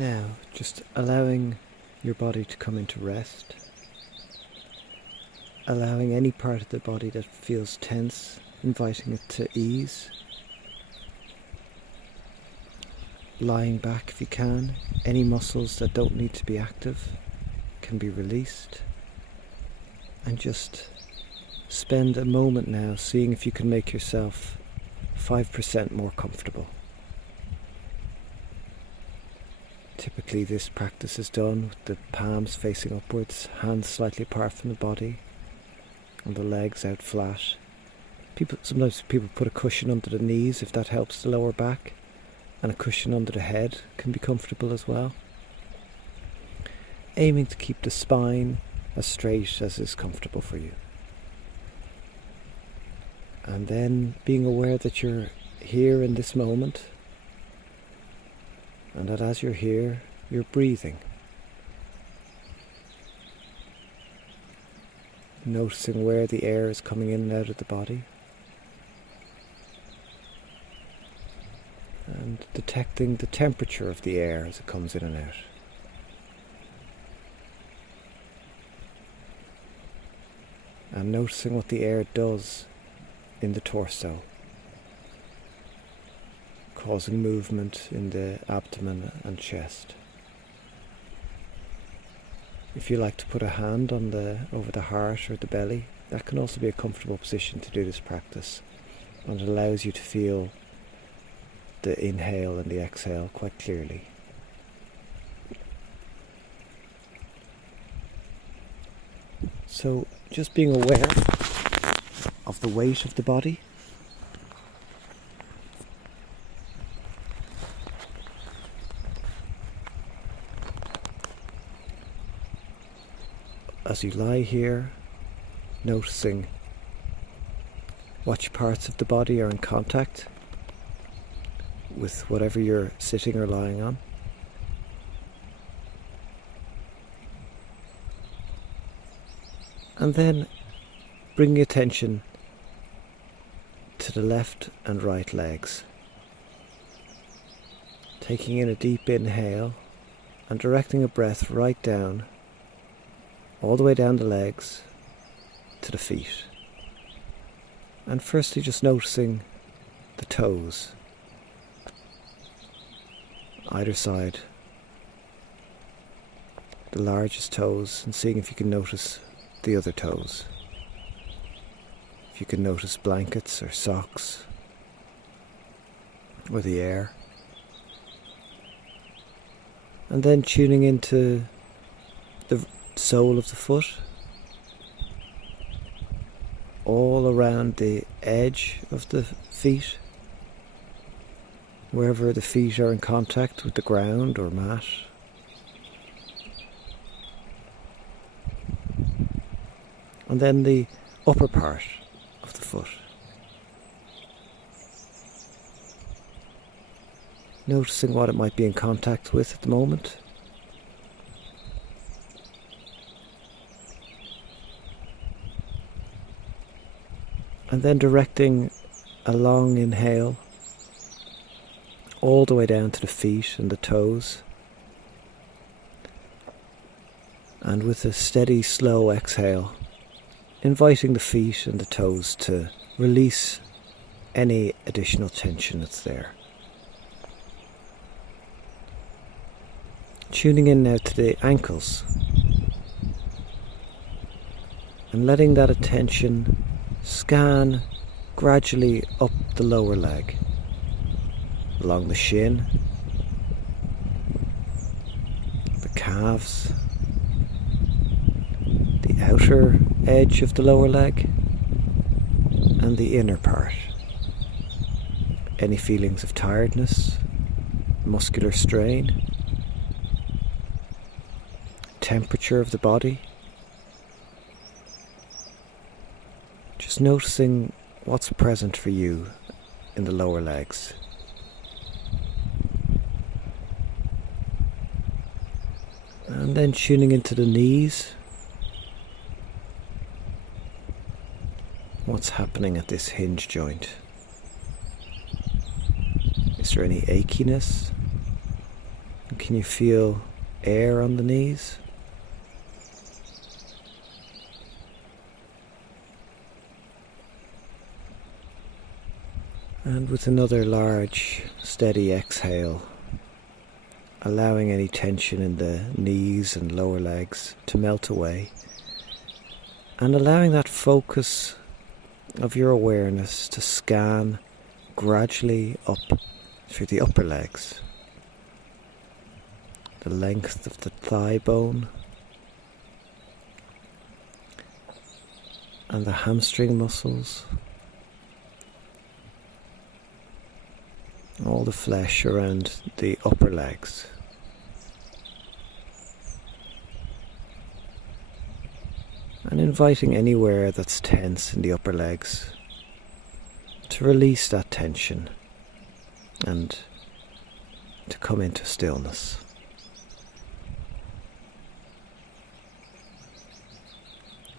Now, just allowing your body to come into rest, allowing any part of the body that feels tense, inviting it to ease, lying back if you can. Any muscles that don't need to be active can be released, and just spend a moment now seeing if you can make yourself 5% more comfortable. Typically this practice is done with the palms facing upwards, hands slightly apart from the body, and the legs out flat. Sometimes people put a cushion under the knees if that helps the lower back, and a cushion under the head can be comfortable as well. Aiming to keep the spine as straight as is comfortable for you. And then being aware that you're here in this moment, and that as you're here, you're breathing. Noticing where the air is coming in and out of the body. And detecting the temperature of the air as it comes in and out. And noticing what the air does in the torso, causing movement in the abdomen and chest. If you like to put a hand on over the heart or the belly, that can also be a comfortable position to do this practice, and it allows you to feel the inhale and the exhale quite clearly. So just being aware of the weight of the body. As you lie here, noticing which parts of the body are in contact with whatever you're sitting or lying on. And then bringing attention to the left and right legs. Taking in a deep inhale and directing a breath right down, all the way down the legs to the feet. And firstly just noticing the toes, either side, the largest toes, and seeing if you can notice the other toes. If you can notice blankets or socks or the air. And then tuning into the sole of the foot, all around the edge of the feet, wherever the feet are in contact with the ground or mat. And then the upper part of the foot. Noticing what it might be in contact with at the moment. And then directing a long inhale all the way down to the feet and the toes. And with a steady, slow exhale, inviting the feet and the toes to release any additional tension that's there. Tuning in now to the ankles and letting that attention scan gradually up the lower leg, along the shin, the calves, the outer edge of the lower leg, and the inner part. Any feelings of tiredness, muscular strain, temperature of the body. Just noticing what's present for you in the lower legs. And then tuning into the knees. What's happening at this hinge joint? Is there any achiness? And can you feel air on the knees? And with another large, steady exhale, allowing any tension in the knees and lower legs to melt away, and allowing that focus of your awareness to scan gradually up through the upper legs, the length of the thigh bone and the hamstring muscles, all the flesh around the upper legs. And inviting anywhere that's tense in the upper legs to release that tension and to come into stillness.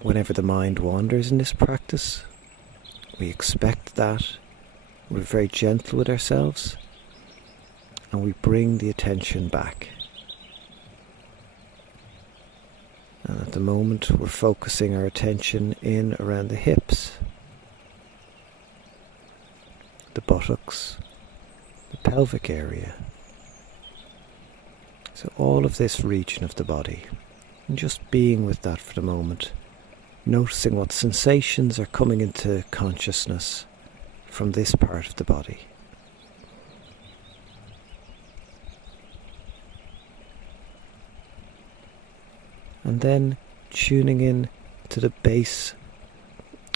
Whenever the mind wanders in this practice, we expect that. We're very gentle with ourselves and we bring the attention back. And at the moment we're focusing our attention in around the hips, the buttocks, the pelvic area. So all of this region of the body, and just being with that for the moment, noticing what sensations are coming into consciousness from this part of the body. And then tuning in to the base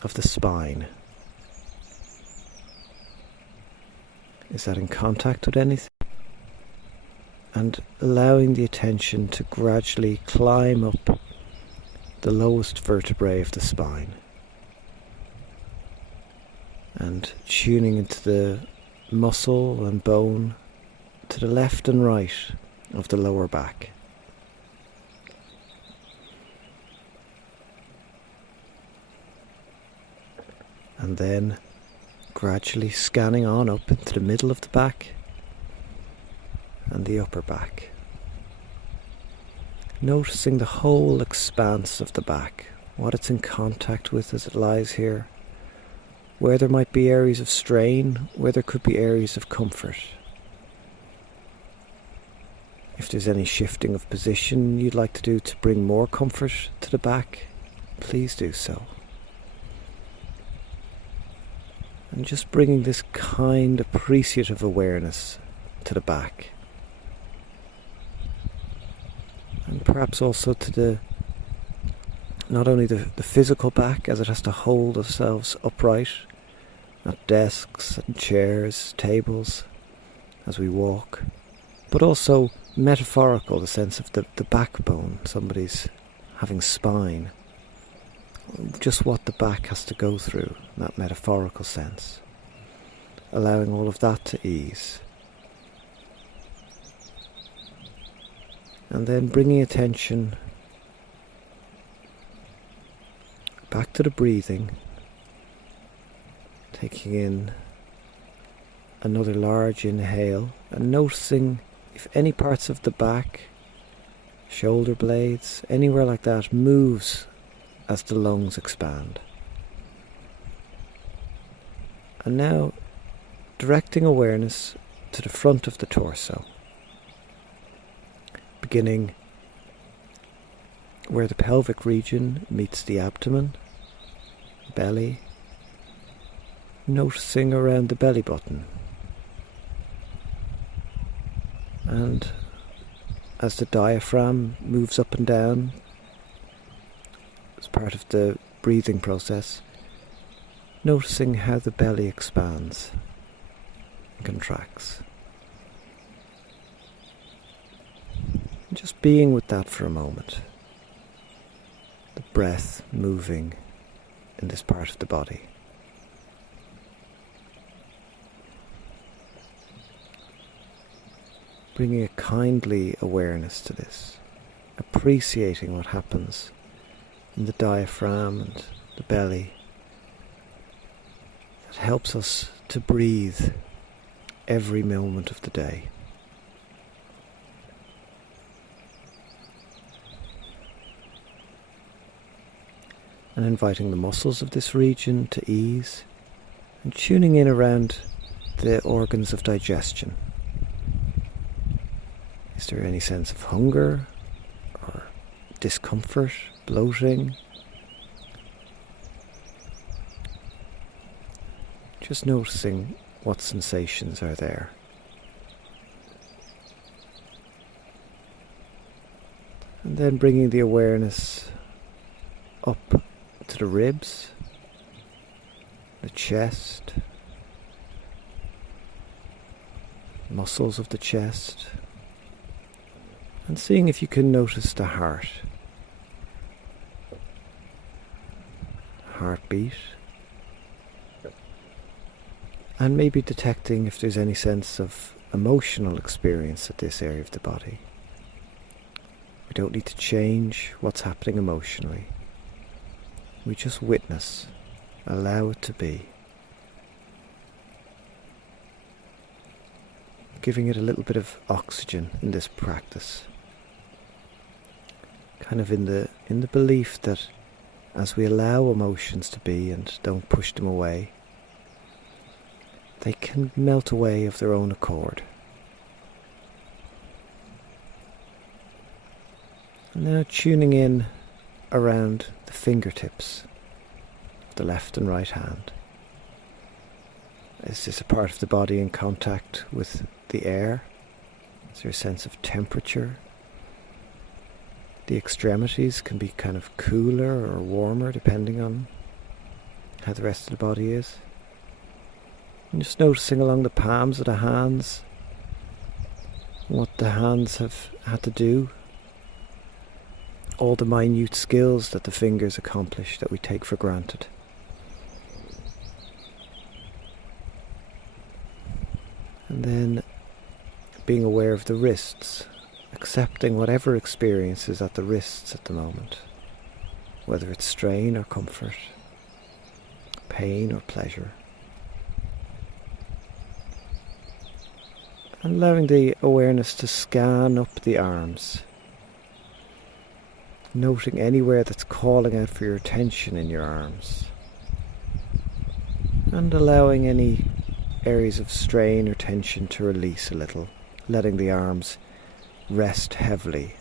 of the spine. Is that in contact with anything? And allowing the attention to gradually climb up the lowest vertebrae of the spine. And tuning into the muscle and bone to the left and right of the lower back. And then gradually scanning on up into the middle of the back and the upper back. Noticing the whole expanse of the back, what it's in contact with as it lies here, where there might be areas of strain, where there could be areas of comfort. If there's any shifting of position you'd like to do to bring more comfort to the back, please do so. And just bringing this kind, appreciative awareness to the back. And perhaps also to the not only the physical back, as it has to hold ourselves upright at desks and chairs, tables, as we walk, but also metaphorical, the sense of the backbone, somebody's having spine, just what the back has to go through, that metaphorical sense, allowing all of that to ease. And then bringing attention back to the breathing, taking in another large inhale and noticing if any parts of the back, shoulder blades, anywhere like that moves as the lungs expand. And now directing awareness to the front of the torso, beginning where the pelvic region meets the abdomen, belly, noticing around the belly button. And as the diaphragm moves up and down as part of the breathing process, noticing how the belly expands and contracts. And just being with that for a moment. The breath moving in this part of the body. Bringing a kindly awareness to this, appreciating what happens in the diaphragm and the belly. That helps us to breathe every moment of the day. and inviting the muscles of this region to ease, and tuning in around the organs of digestion. Is there any sense of hunger or discomfort, bloating? Just noticing what sensations are there. And then bringing the awareness up to the ribs, the chest, muscles of the chest, and seeing if you can notice the heartbeat, and maybe detecting if there's any sense of emotional experience at this area of the body. We don't need to change what's happening emotionally. We just witness, allow it to be. Giving it a little bit of oxygen in this practice. Kind of in the belief that as we allow emotions to be and don't push them away, they can melt away of their own accord. Now tuning in around the fingertips of the left and right hand. Is this a part of the body in contact with the air? Is there a sense of temperature? The extremities can be kind of cooler or warmer depending on how the rest of the body is. And just noticing along the palms of the hands what the hands have had to do, all the minute skills that the fingers accomplish that we take for granted. And then being aware of the wrists, accepting whatever experience is at the wrists at the moment, whether it's strain or comfort, pain or pleasure. And allowing the awareness to scan up the arms, noting anywhere that's calling out for your attention in your arms, and allowing any areas of strain or tension to release a little, letting the arms rest heavily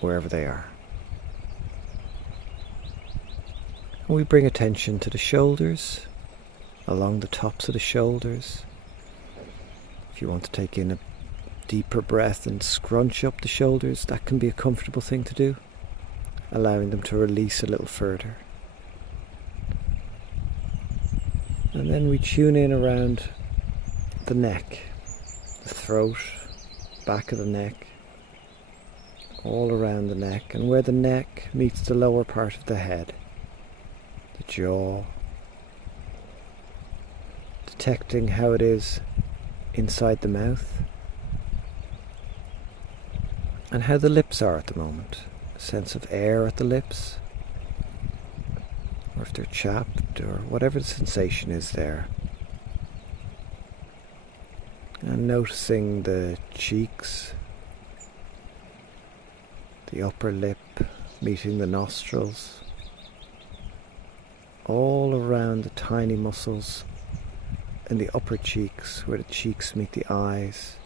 wherever they are. And we bring attention to the shoulders, along the tops of the shoulders. If you want to take in a deeper breath and scrunch up the shoulders, that can be a comfortable thing to do, allowing them to release a little further. And then we tune in around the neck, the throat, back of the neck, all around the neck, and where the neck meets the lower part of the head, the jaw, detecting how it is inside the mouth and how the lips are at the moment. A sense of air at the lips, or if they're chapped, or whatever the sensation is there. And noticing the cheeks, the upper lip meeting the nostrils, all around the tiny muscles in the upper cheeks where the cheeks meet the eyes,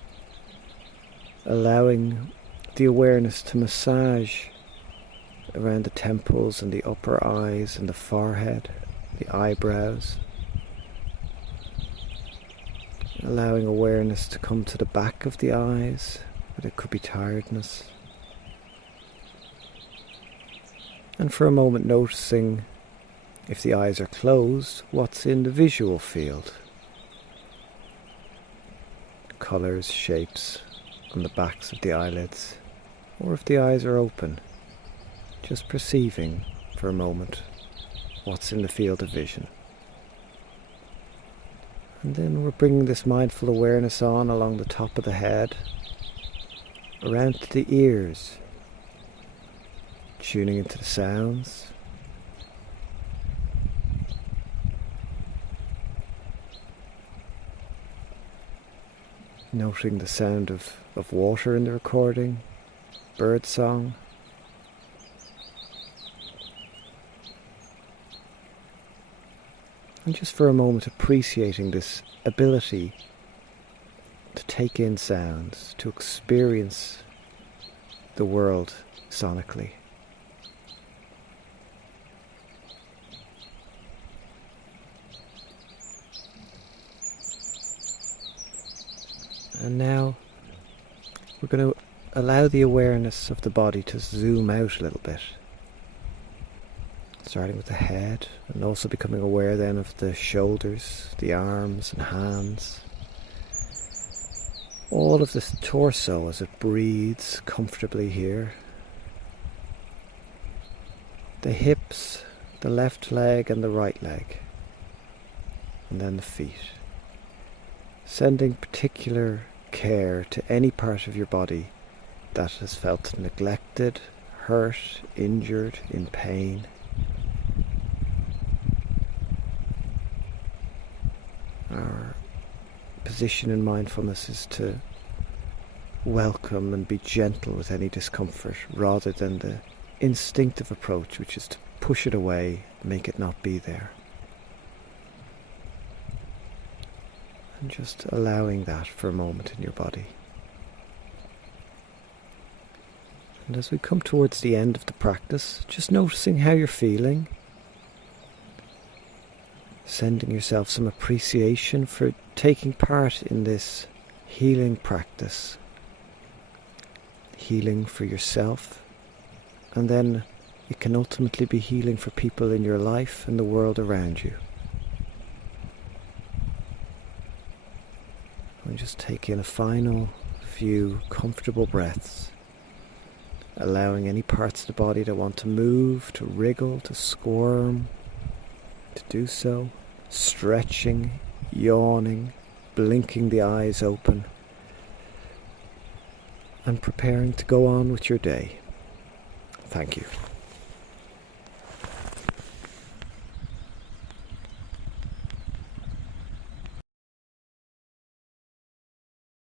allowing the awareness to massage around the temples and the upper eyes and the forehead, the eyebrows, allowing awareness to come to the back of the eyes where there could be tiredness, and for a moment noticing, if the eyes are closed, what's in the visual field. Colours, shapes on the backs of the eyelids, or if the eyes are open, just perceiving for a moment what's in the field of vision. And then we're bringing this mindful awareness on along the top of the head, around to the ears, tuning into the sounds, noting the sound of water in the recording, bird song, And just for a moment appreciating this ability to take in sounds, to experience the world sonically. And now we're going to allow the awareness of the body to zoom out a little bit. Starting with the head and also becoming aware then of the shoulders, the arms and hands. All of this torso as it breathes comfortably here. The hips, the left leg and the right leg. And then the feet. Sending particular care to any part of your body that has felt neglected, hurt, injured, in pain. Our position in mindfulness is to welcome and be gentle with any discomfort rather than the instinctive approach, which is to push it away, make it not be there. And just allowing that for a moment in your body. And as we come towards the end of the practice, just noticing how you're feeling. Sending yourself some appreciation for taking part in this healing practice. Healing for yourself, and then it can ultimately be healing for people in your life and the world around you. And just take in a final few comfortable breaths, allowing any parts of the body that want to move, to wriggle, to squirm, to do so, stretching, yawning, blinking the eyes open, and preparing to go on with your day. Thank you.